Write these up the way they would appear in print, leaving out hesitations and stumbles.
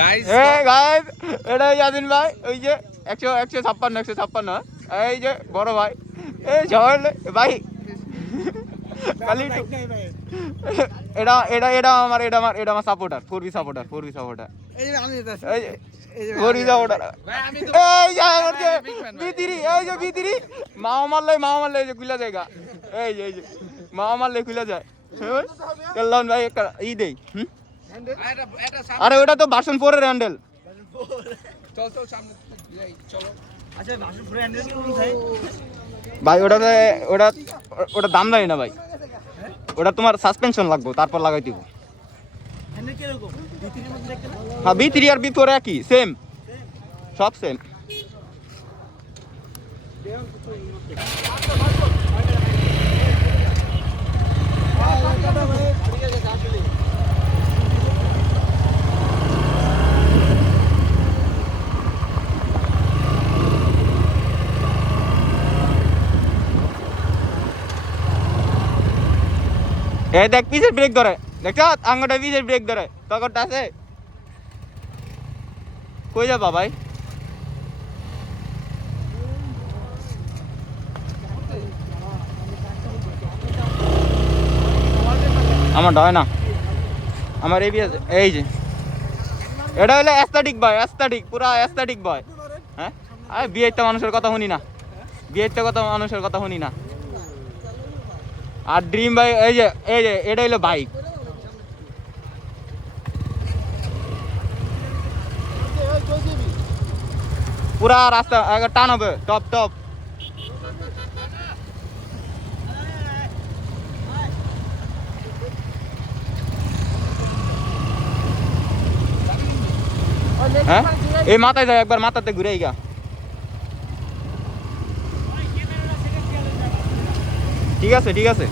Guys এটা ইয়াদিন ভাই ওই যে 156 এই যে বড় ভাই এই ঝড় ভাই এটা আমার সাপোর্টার ফোরবি সাপোর্টার এই যে আমি ফোরবি সাপোর্টার ভাই আমি তো এই যে ভিতরি মাও মারলে এই যে খুলে জায়গা এই যে মাও মারলে খুলে যায় কেল্লান ভাই একটা দেই এটা আরে ওটা তো ভার্সন 4 এর হ্যান্ডেল চল সামনে চলো। আচ্ছা ভাষণ পুরো হ্যান্ডেল কি কোথায় ভাই ওটা দাম নাই না ভাই ওটা তোমার সাসপেনশন লাগবে তারপর লাগাই দিব হ্যান্ডেল কি রকম ভিতরের মধ্যে দেখতে না হ্যাঁ V3 আর V4 একই সেম সব সেম এই দেখ পিছের ব্রেক ধরে দেখছ আঙ্গুটা পিছের ব্রেক ধরে তখনটা আছে কই যাবা ভাই আমার হয় না আমার এই যে এটা হলো অ্যাস্থেটিক পুরা অ্যাস্থেটিক বয় হ্যাঁ আরে বিয়েটা মানুষের কথা শুনি না মানুষের কথা শুনি না আর ড্রিম ভাই এই যে এটা হলো বাইক পুরা রাস্তা টান হবে টপ হ্যাঁ এই মাথায় যায় একবার মাথাতে ঘুরে গা ঠিক আছে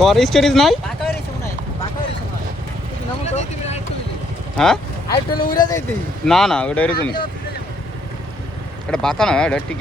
কর স্টোরিজ নাই বাঁকা হইছে মনে হয় হ্যাঁ আইটলে উড়া যাইতে না ওটা এরকম এটা বাঁকা না এটা ঠিক